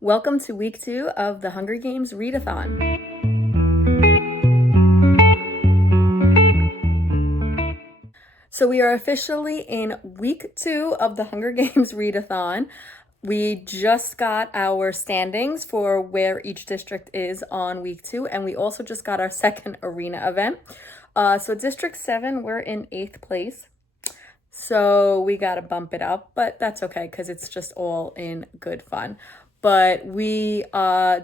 Welcome to week 2 of the Hunger Games read-a-thon. So we are officially in week 2 of the Hunger Games read-a-thon. We just got our standings for where each district is on week 2, and we also just got our second arena event. So District 7, we're in 8th place. So we got to bump it up, but that's okay because it's just all in good fun. But we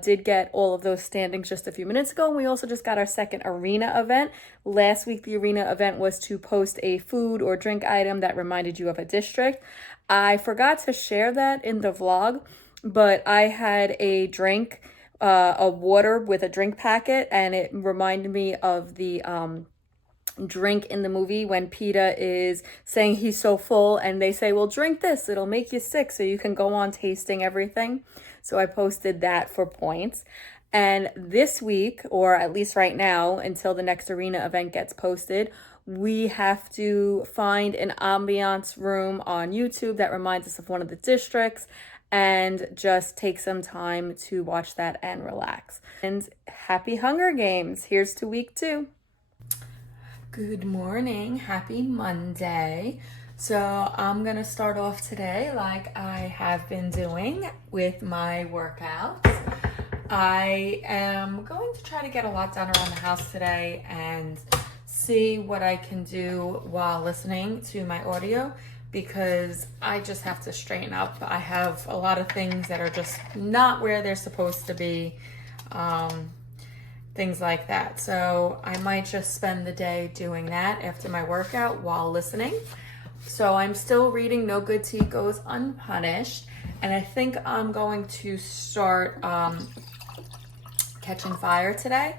did get all of those standings just a few minutes ago, and we also just got our second arena event. Last week, the arena event was to post a food or drink item that reminded you of a district. I forgot to share that in the vlog, but I had a drink, a water with a drink packet, and it reminded me of the drink in the movie when PETA is saying he's so full and they say, well, drink this, it'll make you sick, so you can go on tasting everything. So I posted that for points. And this week, or at least right now until the next arena event gets posted, we have to find an ambiance room on YouTube that reminds us of one of the districts and just take some time to watch that and relax. And happy Hunger Games. Here's to week 2. Good morning, happy Monday. So I'm gonna start off today like I have been doing with my workouts. I am going to try to get a lot done around the house today and see what I can do while listening to my audio because I just have to straighten up. I have a lot of things that are just not where they're supposed to be. Things like that. So I might just spend the day doing that after my workout while listening. So I'm still reading No Good Tea Goes Unpunished, and I think I'm going to start Catching Fire today.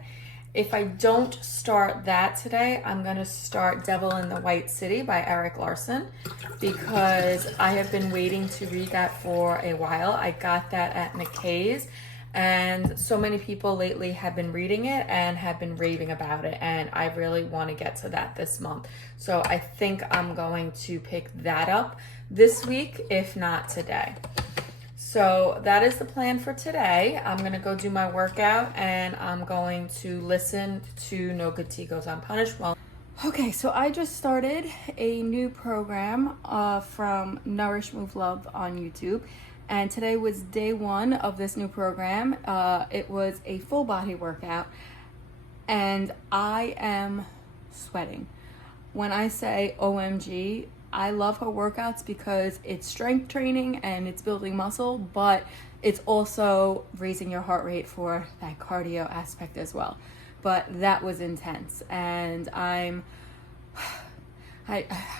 If I don't start that today, I'm going to start Devil in the White City by Eric Larson because I have been waiting to read that for a while. I got that at McKay's. And so many people lately have been reading it and have been raving about it. And I really want to get to that this month. So I think I'm going to pick that up this week, if not today. So that is the plan for today. I'm going to go do my workout and I'm going to listen to No Good Tea Goes Unpunished. Okay, so I just started a new program from Nourish Move Love on YouTube. And today was day 1 of this new program. It was a full body workout and I am sweating. When I say OMG, I love her workouts because it's strength training and it's building muscle, but it's also raising your heart rate for that cardio aspect as well. But that was intense and I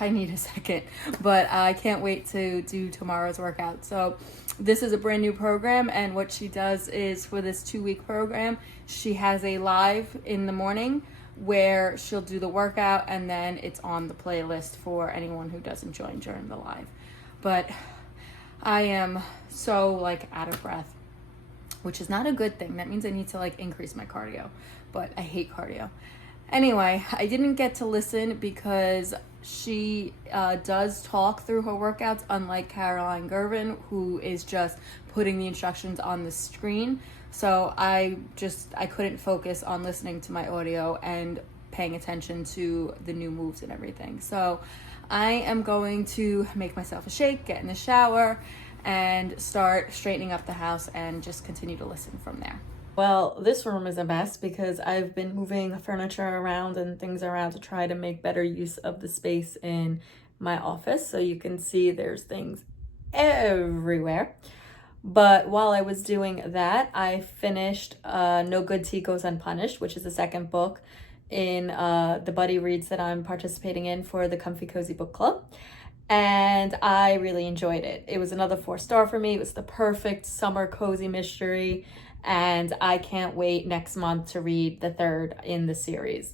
need a second, but I can't wait to do tomorrow's workout. So this is a brand new program, and what she does is for this 2-week program, she has a live in the morning where she'll do the workout and then it's on the playlist for anyone who doesn't join during the live. But I am so out of breath, which is not a good thing. That means I need to increase my cardio, but I hate cardio. Anyway, I didn't get to listen because she does talk through her workouts, unlike Caroline Gervin, who is just putting the instructions on the screen. So I couldn't focus on listening to my audio and paying attention to the new moves and everything. So I am going to make myself a shake, get in the shower, and start straightening up the house and just continue to listen from there. Well, this room is a mess because I've been moving furniture around and things around to try to make better use of the space in my office. So you can see there's things everywhere. But while I was doing that, I finished No Good Tea Goes Unpunished, which is the second book in the buddy reads that I'm participating in for the Comfy Cozy Book Club. And I really enjoyed it. It was another 4-star for me. It was the perfect summer cozy mystery. And I can't wait next month to read the 3rd in the series.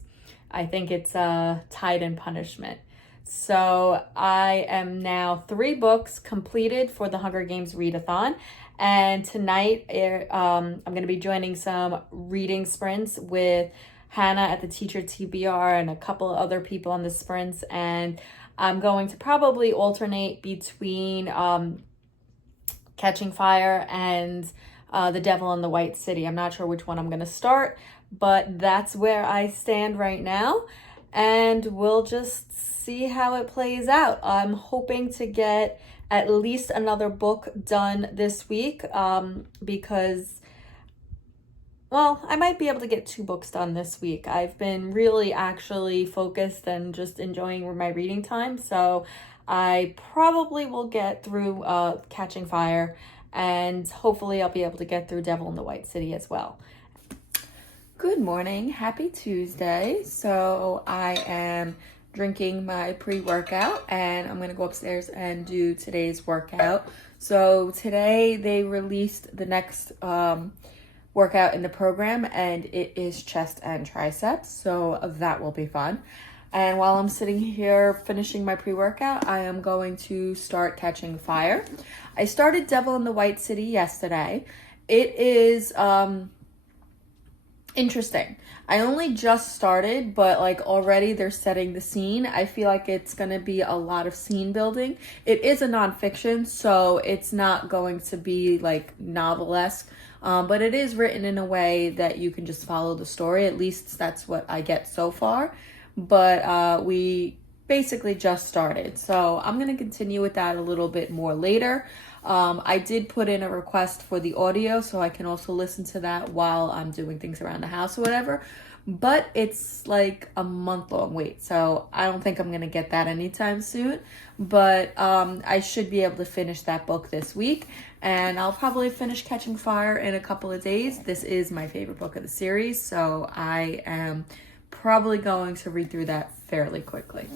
I think it's Tide and Punishment. So I am now 3 books completed for the Hunger Games read-a-thon. And tonight I'm going to be joining some reading sprints with Hannah at the Teacher TBR and a couple of other people on the sprints. And I'm going to probably alternate between Catching Fire and The Devil in the White City. I'm not sure which one I'm going to start, but that's where I stand right now, and we'll just see how it plays out. I'm hoping to get at least another book done this week because, well, I might be able to get 2 books done this week. I've been really actually focused and just enjoying my reading time, so I probably will get through Catching Fire, and hopefully I'll be able to get through Devil in the White City as well. Good morning, happy Tuesday. So I am drinking my pre-workout and I'm gonna go upstairs and do today's workout. So today they released the next workout in the program, and it is chest and triceps, so that will be fun. And while I'm sitting here finishing my pre-workout, I am going to start Catching Fire. I started Devil in the White City yesterday. It is interesting. I only just started, but like already they're setting the scene. I feel like it's going to be a lot of scene building. It is a nonfiction, so it's not going to be like novel-esque, but it is written in a way that you can just follow the story. At least that's what I get so far. But we basically just started, so I'm going to continue with that a little bit more later. I did put in a request for the audio so I can also listen to that while I'm doing things around the house or whatever, but it's like a month-long wait, so I don't think I'm going to get that anytime soon. But I should be able to finish that book this week, and I'll probably finish Catching Fire in a couple of days. This is my favorite book of the series, so I am probably going to read through that fairly quickly.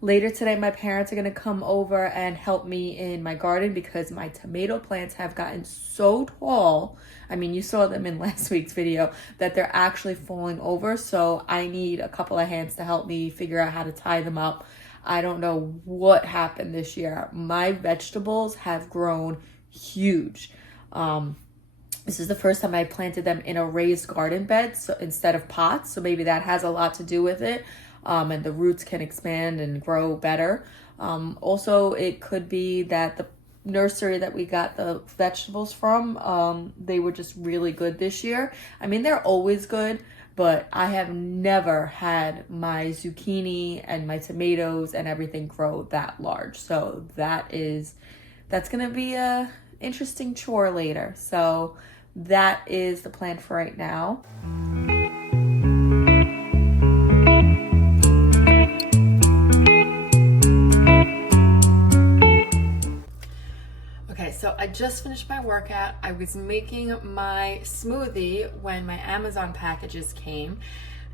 Later today, my parents are going to come over and help me in my garden because my tomato plants have gotten so tall. I mean, you saw them in last week's video that they're actually falling over. So I need a couple of hands to help me figure out how to tie them up. I don't know what happened this year. My vegetables have grown huge. This is the first time I planted them in a raised garden bed, so instead of pots. So maybe that has a lot to do with it. And the roots can expand and grow better. Also, it could be that the nursery that we got the vegetables from, they were just really good this year. I mean, they're always good, but I have never had my zucchini and my tomatoes and everything grow that large. So that's going to be a interesting chore later. So that is the plan for right now. Okay, so I just finished my workout. I was making my smoothie when my Amazon packages came,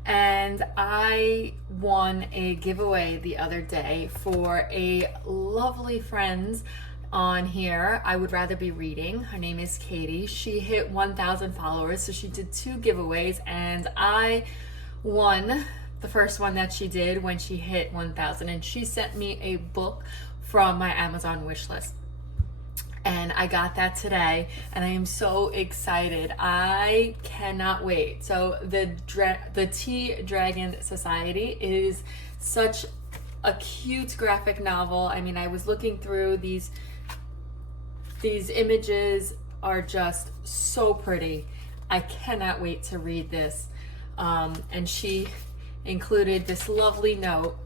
and I won a giveaway the other day for a lovely friend on here. I Would Rather Be Reading. Her name is Katie. She hit 1,000 followers, so she did 2 giveaways, and I won the first one that she did when she hit 1,000, and she sent me a book from my Amazon wish list. And I got that today, and I am so excited. I cannot wait. So the Tea Dragon Society is such a cute graphic novel. I mean, I was looking through these images are just so pretty. I cannot wait to read this. And she included this lovely note.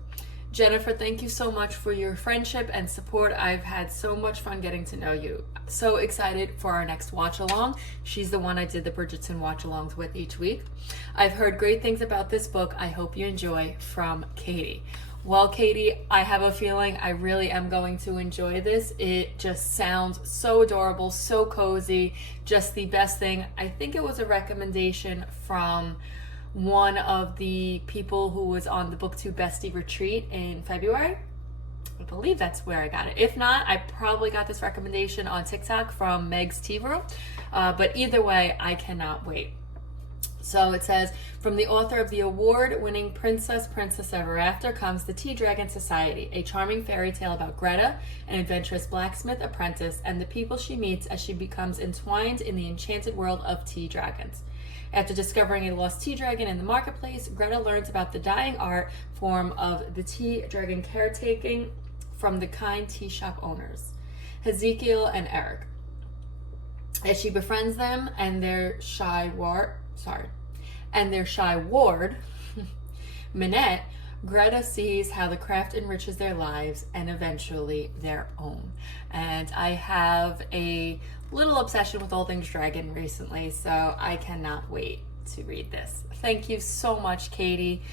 Jennifer, thank you so much for your friendship and support. I've had so much fun getting to know you. So excited for our next watch along. She's the one I did the Bridgerton watch alongs with each week. I've heard great things about this book. I hope you enjoy, from Katie. Well, Katie, I have a feeling I really am going to enjoy this. It just sounds so adorable, so cozy, just the best thing. I think it was a recommendation from one of the people who was on the Booktube Bestie Retreat in February. I believe that's where I got it. If not, I probably got this recommendation on TikTok from Meg's Tea Room. But either way, I cannot wait. So it says, from the author of the award-winning Princess Ever After comes the Tea Dragon Society, a charming fairy tale about Greta, an adventurous blacksmith apprentice, and the people she meets as she becomes entwined in the enchanted world of tea dragons. After discovering a lost tea dragon in the marketplace, Greta learns about the dying art form of the tea dragon caretaking from the kind tea shop owners, Hezekiel and Eric. As she befriends them and their shy ward, Minette, Greta sees how the craft enriches their lives and eventually their own. And I have a little obsession with all things dragon recently, so I cannot wait to read this. Thank you so much, Katie,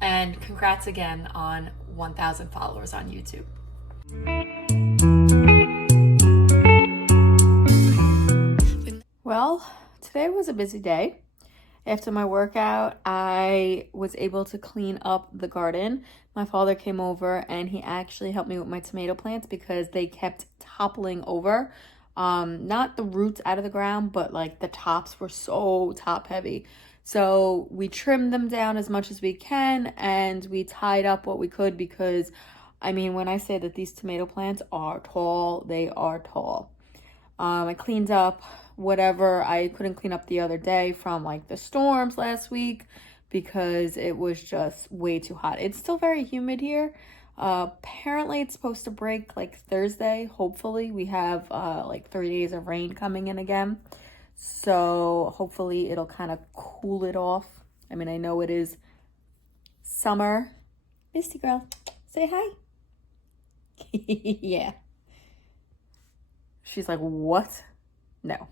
and congrats again on 1,000 followers on YouTube. Well, today was a busy day. After my workout, I was able to clean up the garden. My father came over and he actually helped me with my tomato plants because they kept toppling over. Not the roots out of the ground, but like the tops were so top heavy. So we trimmed them down as much as we can and we tied up what we could because, I mean, when I say that these tomato plants are tall, they are tall. I cleaned up whatever I couldn't clean up the other day from like the storms last week because it was just way too hot. It's still very humid here. Apparently it's supposed to break like Thursday. Hopefully we have like 3 days of rain coming in again. So hopefully it'll kind of cool it off. I mean, I know it is summer. Misty girl, say hi. Yeah. She's like, what? No.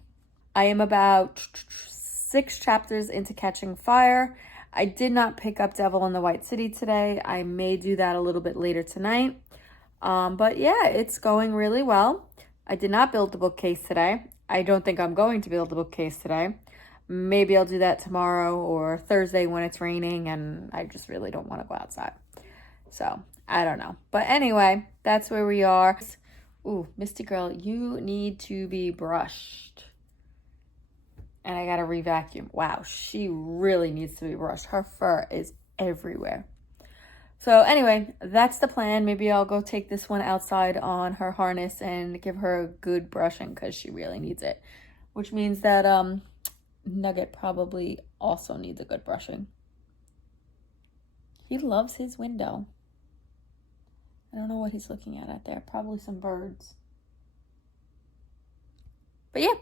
I am about 6 chapters into Catching Fire. I did not pick up Devil in the White City today. I may do that a little bit later tonight. But yeah, it's going really well. I did not build the bookcase today. I don't think I'm going to build the bookcase today. Maybe I'll do that tomorrow or Thursday when it's raining and I just really don't want to go outside. So, I don't know. But anyway, that's where we are. Ooh, Misty girl, you need to be brushed. And I gotta re-vacuum. Wow, she really needs to be brushed. Her fur is everywhere. So anyway, that's the plan. Maybe I'll go take this one outside on her harness and give her a good brushing because she really needs it. Which means that Nugget probably also needs a good brushing. He loves his window. I don't know what he's looking at out there. Probably some birds. But yeah,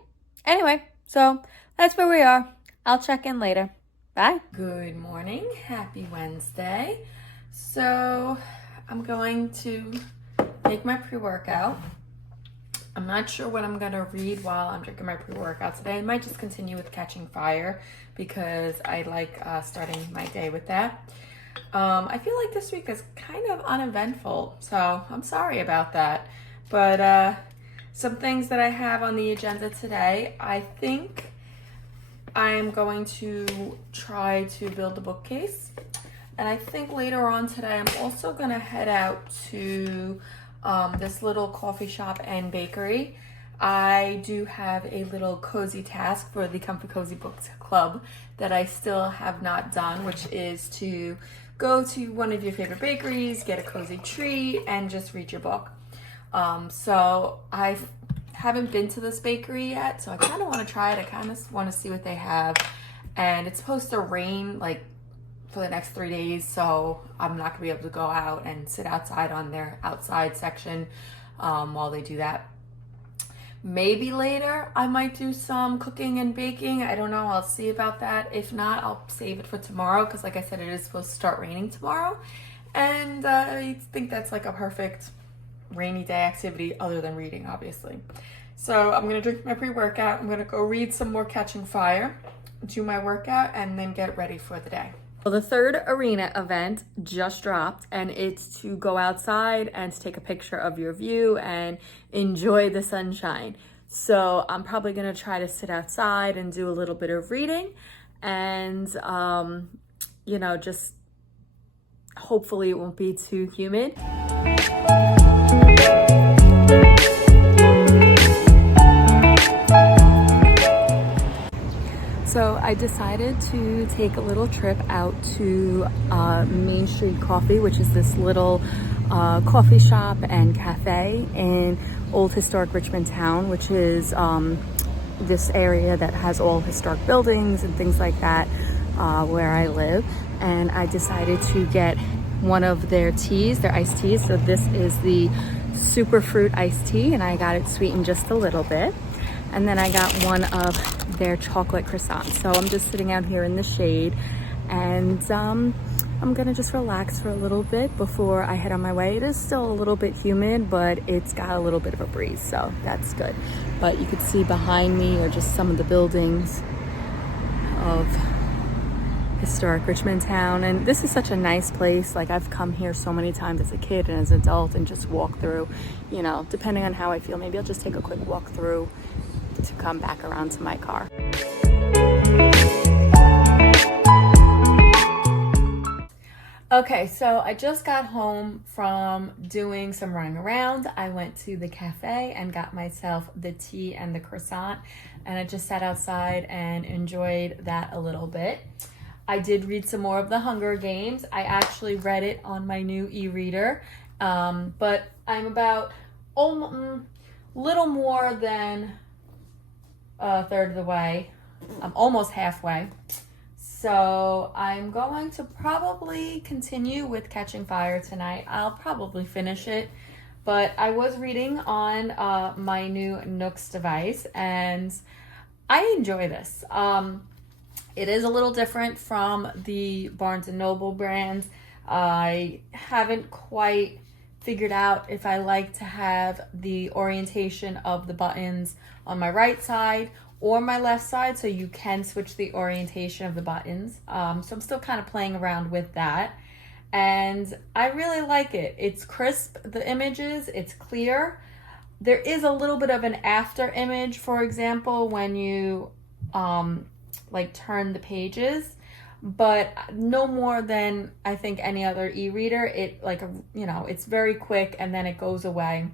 anyway, so that's where we are. I'll check in later. Bye. Good morning. Happy Wednesday. So I'm going to take my pre-workout. I'm not sure what I'm going to read while I'm drinking my pre-workout today. I might just continue with Catching Fire because I like starting my day with that. I feel like this week is kind of uneventful, so I'm sorry about that. But some things that I have on the agenda today, I think I'm going to try to build a bookcase. And I think later on today, I'm also going to head out to this little coffee shop and bakery. I do have a little cozy task for the Comfy Cozy Book Club that I still have not done, which is to go to one of your favorite bakeries, get a cozy treat, and just read your book. So I haven't been to this bakery yet, so I kind of want to try it. I kind of want to see what they have. And it's supposed to rain like for the next 3 days, so I'm not gonna be able to go out and sit outside on their outside section while they do that. Maybe later I might do some cooking and baking. I don't know, I'll see about that. If not, I'll save it for tomorrow because like I said, it is supposed to start raining tomorrow. And I think that's like a perfect rainy day activity other than reading, obviously. So I'm gonna drink my pre-workout. I'm gonna go read some more Catching Fire, do my workout, and then get ready for the day. Well, the third arena event just dropped, and it's to go outside and to take a picture of your view and enjoy the sunshine. So I'm probably gonna try to sit outside and do a little bit of reading and, you know, just hopefully it won't be too humid. So I decided to take a little trip out to Main Street Coffee, which is this little coffee shop and cafe in Old Historic Richmond Town, which is this area that has all historic buildings and things like that where I live. And I decided to get one of their teas, their iced teas. So this is the Superfruit iced tea, and I got it sweetened just a little bit. and then I got one of their chocolate croissants. So I'm just sitting out here in the shade, and I'm gonna just relax for a little bit before I head on my way. It is still a little bit humid, but it's got a little bit of a breeze, so that's good. But you can see behind me are just some of the buildings of historic Richmond Town, and this is such a nice place. Like, I've come here so many times as a kid and as an adult and just walk through, you know, depending on how I feel. Maybe I'll just take a quick walk through to come back around to my car. Okay, so I just got home from doing some running around. I went to the cafe and got myself the tea and the croissant, and I just sat outside and enjoyed that a little bit. I did read some more of The Hunger Games. I actually read it on my new e-reader, but I'm about little more than a third of the way. I'm almost halfway. So I'm going to probably continue with Catching Fire tonight. I'll probably finish it, but I was reading on my new Nooks device, and I enjoy this. It is a little different from the Barnes & Noble brand. I haven't quite figured out if I like to have the orientation of the buttons on my right side or my left side, so you can switch the orientation of the buttons. So I'm still kind of playing around with that. And I really like it. It's crisp, the images, it's clear. There is a little bit of an after image, for example, when you like turn the pages, but no more than I think any other e-reader. It it's very quick and then it goes away.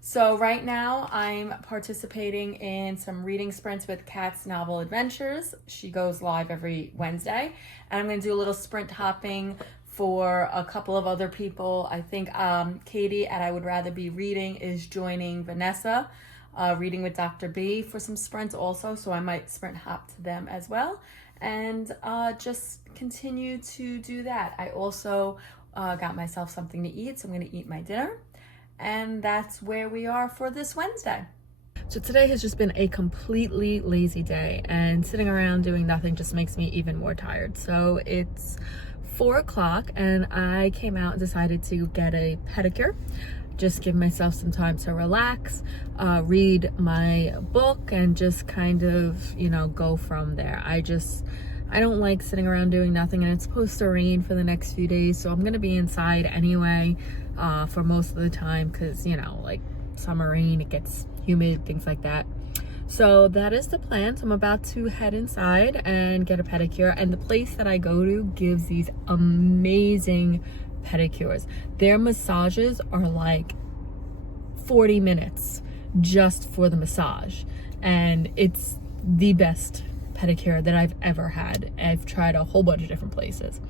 So right now I'm participating in some reading sprints with Kat's Novel Adventures. She goes live every Wednesday, and I'm going to do a little sprint hopping for a couple of other people. I think Katie at I Would Rather Be Reading is joining Vanessa, Reading with Dr. B, for some sprints also, so I might sprint hop to them as well, and just continue to do that. I also got myself something to eat, so I'm going to eat my dinner. And that's where we are for this Wednesday. So today has just been a completely lazy day, and sitting around doing nothing just makes me even more tired. So it's 4 o'clock and I came out and decided to get a pedicure. Just give myself some time to relax, read my book, and just kind of, go from there. I don't like sitting around doing nothing, and it's supposed to rain for the next few days, so I'm gonna be inside anyway for most of the time, because like summer rain, it gets humid, things like that. So that is the plan. So I'm about to head inside and get a pedicure, and the place that I go to gives these amazing pedicures. Their massages are like 40 minutes just for the massage, and it's the best pedicure that I've ever had. I've tried a whole bunch of different places.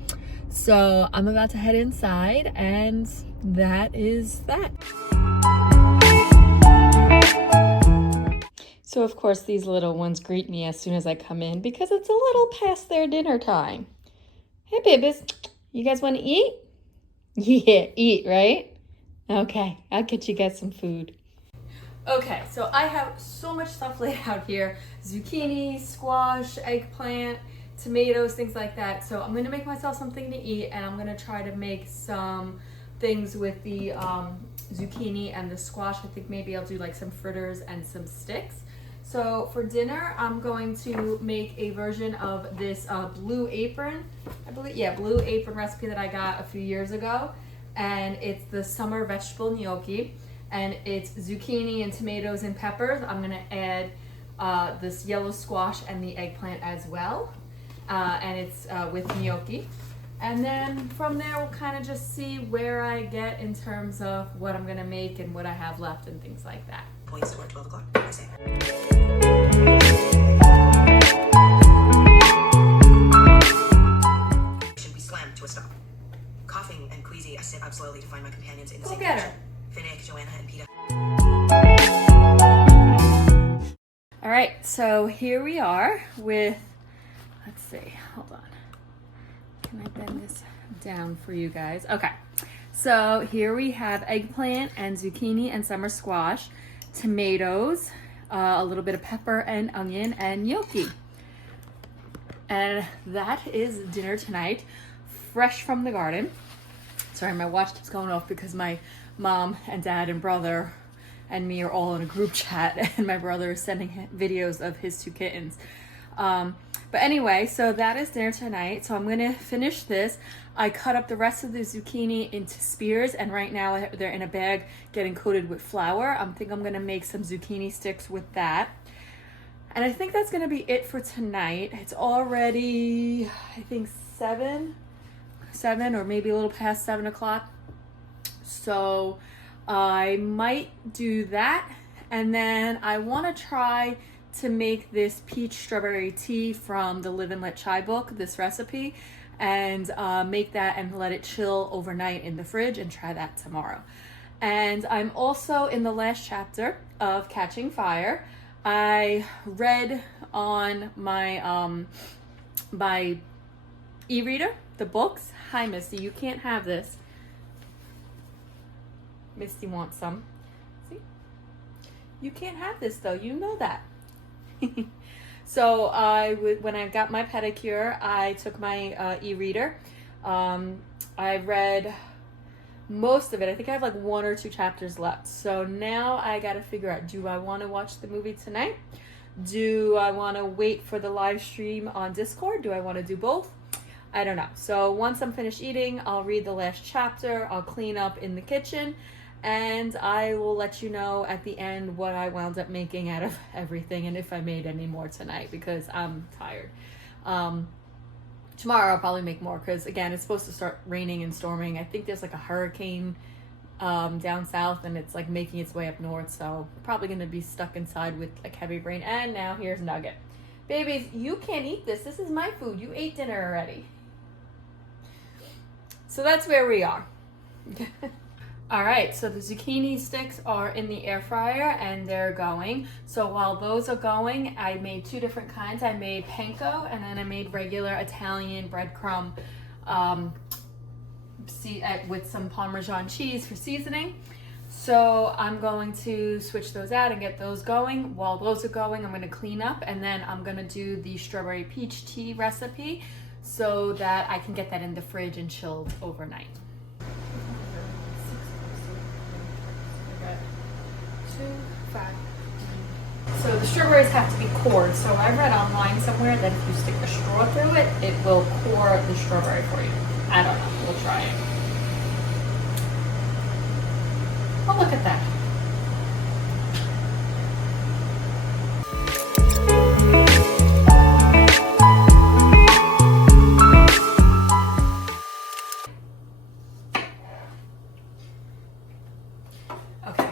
So I'm about to head inside, and that is that. So of course these little ones greet me as soon as I come in because it's a little past their dinner time. Hey babies, you guys want to eat? Yeah, eat, right? Okay, I'll get you guys some food. Okay, so I have so much stuff laid out here. Zucchini, squash, eggplant, tomatoes, things like that. So I'm gonna make myself something to eat, and I'm gonna try to make some things with the zucchini and the squash. I think maybe I'll do like some fritters and some sticks. So for dinner, I'm going to make a version of this Blue Apron, I believe, yeah, Blue Apron recipe that I got a few years ago. And it's the summer vegetable gnocchi, and it's zucchini and tomatoes and peppers. I'm gonna add this yellow squash and the eggplant as well, and it's with gnocchi. And then from there, we'll kind of just see where I get in terms of what I'm gonna make and what I have left and things like that. Points toward 12 o'clock. I say. Should be slammed to a stop. Coughing and queasy, I sit up slowly to find my companions in the same position. Finnick, Joanna, and Peter. All right, so here we are with, let's see, hold on. Can I bend this down for you guys? Okay, so here we have eggplant and zucchini and summer squash, tomatoes, a little bit of pepper and onion and gnocchi. And that is dinner tonight, fresh from the garden. Sorry, my watch keeps going off because my mom and dad and brother and me are all in a group chat, and my brother is sending videos of his 2 kittens. But anyway, so that is dinner tonight. So I'm gonna finish this. I cut up the rest of the zucchini into spears, and right now they're in a bag getting coated with flour. I think I'm gonna make some zucchini sticks with that. And I think that's gonna be it for tonight. It's already, I think 7 or maybe a little past 7 o'clock. So I might do that. And then I wanna try to make this peach strawberry tea from the Live and Let Chai book, this recipe, and make that and let it chill overnight in the fridge and try that tomorrow. And I'm also in the last chapter of Catching Fire. I read on my my e-reader, the books. Hi, Misty, you can't have this. Misty wants some. See? You can't have this though, you know that. So when I got my pedicure, I took my e-reader. I read most of it. I think I have like 1 or 2 chapters left. So now I got to figure out, do I want to watch the movie tonight? Do I want to wait for the live stream on Discord? Do I want to do both? I don't know. So once I'm finished eating, I'll read the last chapter. I'll clean up in the kitchen, and I will let you know at the end what I wound up making out of everything, and if I made any more tonight, because I'm tired. Tomorrow I'll probably make more, because again, it's supposed to start raining and storming. I think there's like a hurricane down south, and it's like making its way up north, so probably gonna be stuck inside with like heavy rain. And now here's Nugget. Babies, you can't eat this. This is my food. You ate dinner already. So that's where we are. All right, so the zucchini sticks are in the air fryer and they're going. So while those are going, I made 2 different kinds. I made panko, and then I made regular Italian breadcrumb with some Parmesan cheese for seasoning. So I'm going to switch those out and get those going. While those are going, I'm gonna clean up, and then I'm gonna do the strawberry peach tea recipe so that I can get that in the fridge and chilled overnight. 2, 5. So the strawberries have to be cored. So I read online somewhere that if you stick a straw through it, it will core the strawberry for you. I don't know. We'll try it. Oh, look at that.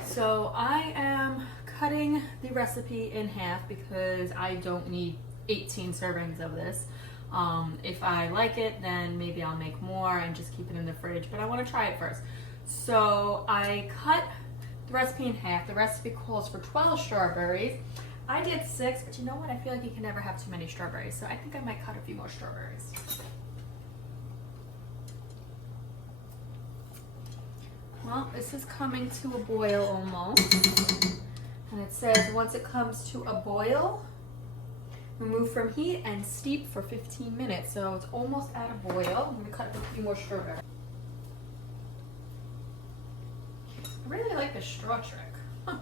So I am cutting the recipe in half because I don't need 18 servings of this. If I like it, then maybe I'll make more and just keep it in the fridge, but I want to try it first. So I cut the recipe in half. The recipe calls for 12 strawberries. I did 6, but you know what? I feel like you can never have too many strawberries, so I think I might cut a few more strawberries. Well, this is coming to a boil almost. And it says once it comes to a boil, remove from heat and steep for 15 minutes. So it's almost at a boil. I'm gonna cut a few more strawberries. I really like the straw trick. Huh.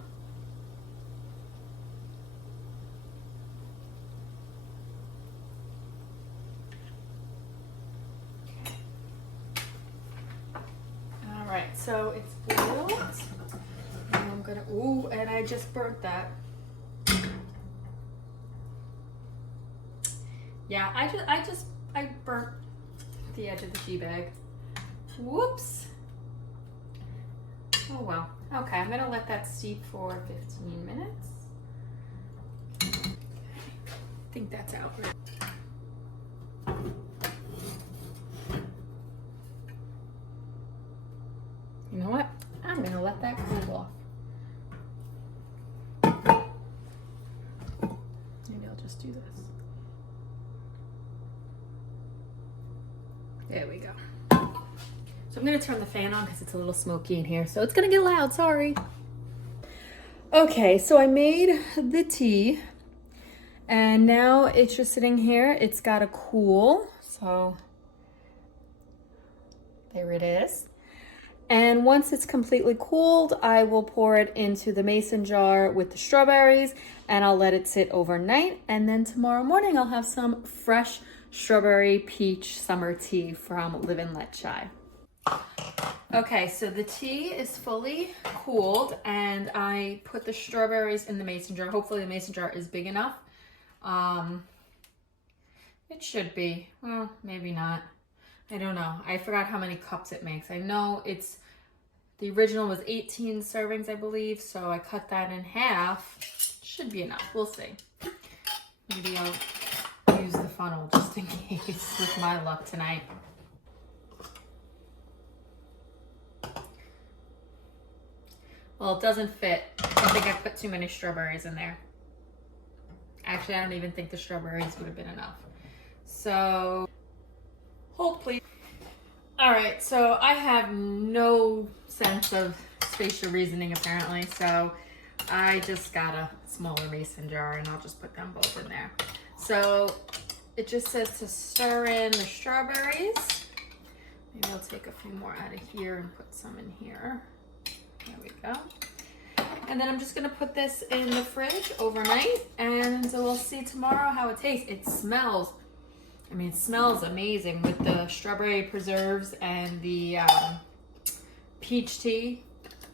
All right, so it's boiled. And I'm gonna, ooh, and I just burnt that. Yeah, I burnt the edge of the tea bag. Whoops. Oh well. Okay, I'm gonna let that steep for 15 minutes. I think that's out. You know what? I'm gonna let that cool off. Maybe I'll just do this. There we go. So I'm gonna turn the fan on because it's a little smoky in here, so it's gonna get loud, sorry. Okay, so I made the tea and now it's just sitting here. It's got to cool. So there it is. And once it's completely cooled, I will pour it into the mason jar with the strawberries and I'll let it sit overnight. And then tomorrow morning, I'll have some fresh strawberry peach summer tea from Live and Let Chai. Okay, so the tea is fully cooled and I put the strawberries in the mason jar. Hopefully the mason jar is big enough. It should be. Well, maybe not. I don't know. I forgot how many cups it makes. I know the original was 18 servings, I believe, so I cut that in half. Should be enough. We'll see. Maybe I'll use the funnel just in case with my luck tonight. Well, it doesn't fit. I think I put too many strawberries in there. Actually, I don't even think the strawberries would have been enough. So, hold please. All right, so I have no sense of spatial reasoning apparently, so I just got a smaller mason jar and I'll just put them both in there. So it just says to stir in the strawberries. Maybe I'll take a few more out of here and put some in here. There we go. And then I'm just gonna put this in the fridge overnight and we'll see tomorrow how it tastes. It smells amazing with the strawberry preserves and the peach tea.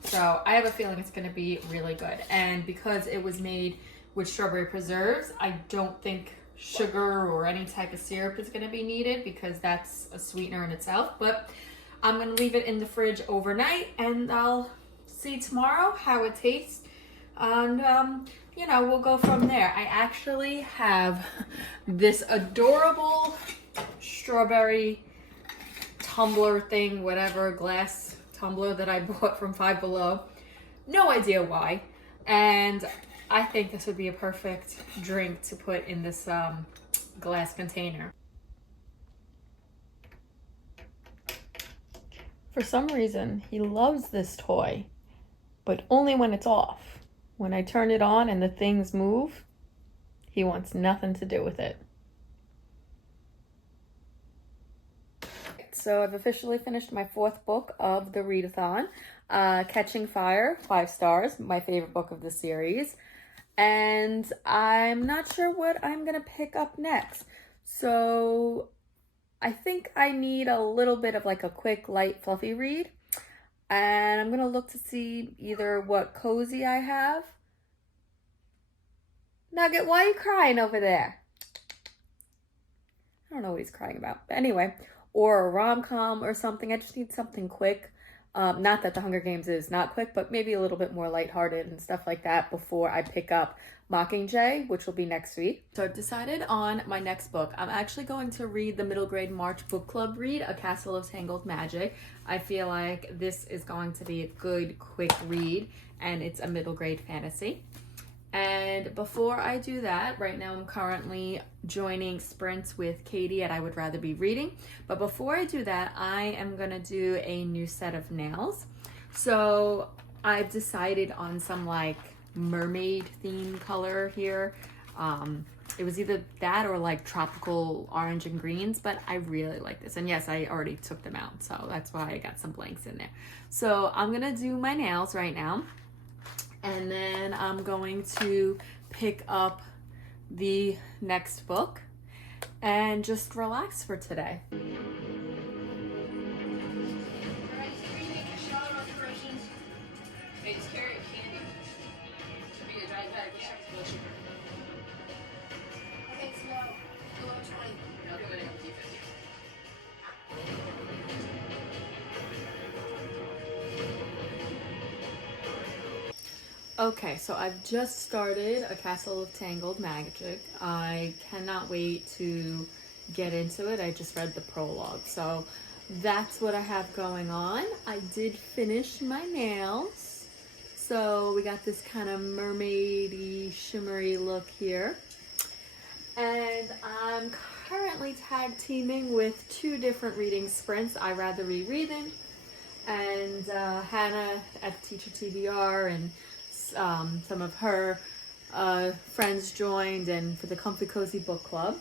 So I have a feeling it's gonna be really good. And because it was made with strawberry preserves, I don't think sugar or any type of syrup is gonna be needed because that's a sweetener in itself. But I'm gonna leave it in the fridge overnight and I'll see tomorrow how it tastes. And you know, we'll go from there. I actually have this adorable strawberry tumbler thing, whatever, glass tumbler that I bought from Five Below. No idea why. And I think this would be a perfect drink to put in this glass container. For some reason, he loves this toy, but only when it's off. When I turn it on and the things move, he wants nothing to do with it. So I've officially finished my 4th book of the read-a-thon, Catching Fire, 5 stars, my favorite book of the series. And I'm not sure what I'm gonna pick up next. So I think I need a little bit of like a quick, light, fluffy read. And I'm gonna look to see either what cozy I have. Nugget, why are you crying over there? I don't know what he's crying about. But anyway, or a rom-com or something. I just need something quick. Not that the Hunger Games is not quick, but maybe a little bit more lighthearted and stuff like that before I pick up Mockingjay, which will be next week. So I've decided on my next book. I'm actually going to read the middle grade March book club read, A Castle of Tangled Magic. I feel like this is going to be a good, quick read, and it's a middle grade fantasy. And before I do that, right now I'm currently joining sprints with Katie at I Would Rather Be Reading. But before I do that, I am gonna do a new set of nails. So I've decided on some like mermaid theme color here. It was either that or like tropical orange and greens, but I really like this. And yes, I already took them out, so that's why I got some blanks in there. So I'm gonna do my nails right now. And then I'm going to pick up the next book and just relax for today. Okay, so I've just started A Castle of Tangled Magic. I cannot wait to get into it. I just read the prologue, so that's what I have going on. I did finish my nails, so we got this kind of mermaidy, shimmery look here. And I'm currently tag teaming with 2 different reading sprints. I Rather Be Reading and Hannah at Teacher TBR, and some of her friends joined, and for the Comfy Cozy Book Club.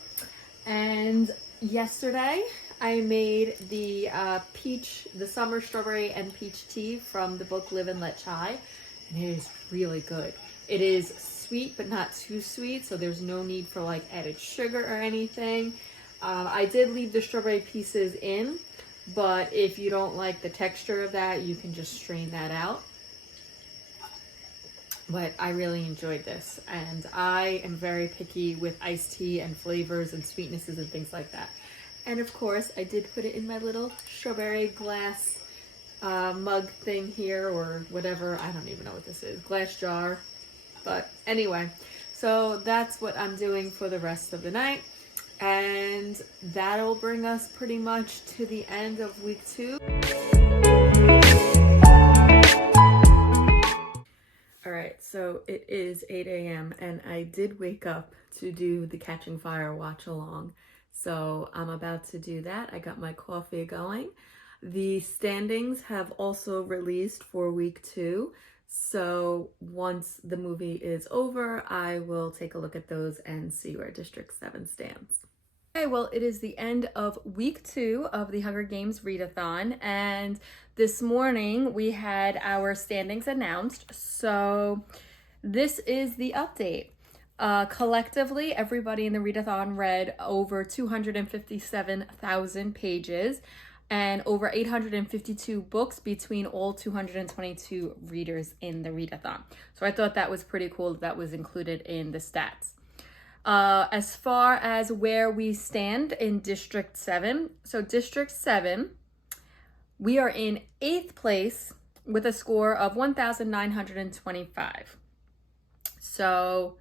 And yesterday I made the summer strawberry and peach tea from the book Live and Let Chai, and it is really good. It is sweet but not too sweet, so there's no need for like added sugar or anything. I did leave the strawberry pieces in, but if you don't like the texture of that, you can just strain that out. But I really enjoyed this, and I am very picky with iced tea and flavors and sweetnesses and things like that. And of course, I did put it in my little strawberry glass mug thing here, or whatever. I don't even know what this is. Glass jar. But anyway, so that's what I'm doing for the rest of the night. And that'll bring us pretty much to the end of week 2. All right, so it is 8 a.m. and I did wake up to do the Catching Fire watch along. So I'm about to do that. I got my coffee going. The standings have also released for week 2. So once the movie is over, I will take a look at those and see where District 7 stands. Okay, well, it is the end of week 2 of the Hunger Games read-a-thon, and this morning we had our standings announced. So this is the update. Collectively, everybody in the read-a-thon read over 257,000 pages and over 852 books between all 222 readers in the read-a-thon. So I thought that was pretty cool that was included in the stats. As far as where we stand in District 7, so District 7, we are in 8th place with a score of 1,925. So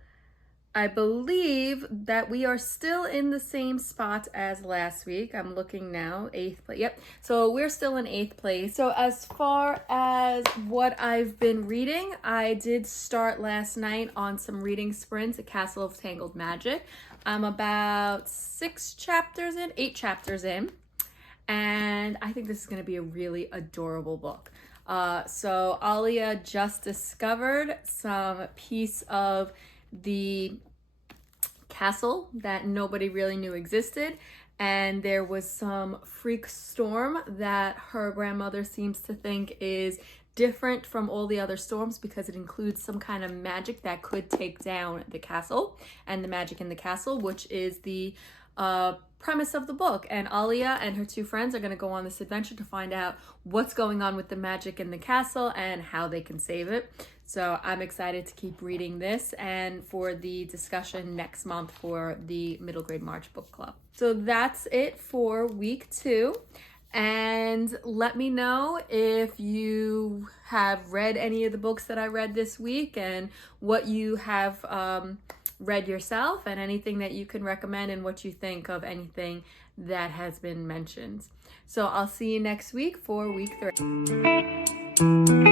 I believe that we are still in the same spot as last week. I'm looking now, 8th place. Yep. So we're still in 8th place. So as far as what I've been reading, I did start last night on some reading sprints at Castle of Tangled Magic. I'm about 8 chapters in, and I think this is going to be a really adorable book. So Alia just discovered some piece of the castle that nobody really knew existed, and there was some freak storm that her grandmother seems to think is different from all the other storms because it includes some kind of magic that could take down the castle and the magic in the castle, which is the premise of the book. And Alia and her 2 friends are going to go on this adventure to find out what's going on with the magic in the castle and how they can save it. So I'm excited to keep reading this and for the discussion next month for the Middle Grade March Book Club. So that's it for week 2. And let me know if you have read any of the books that I read this week and what you have read yourself and anything that you can recommend and what you think of anything that has been mentioned. So I'll see you next week for week 3.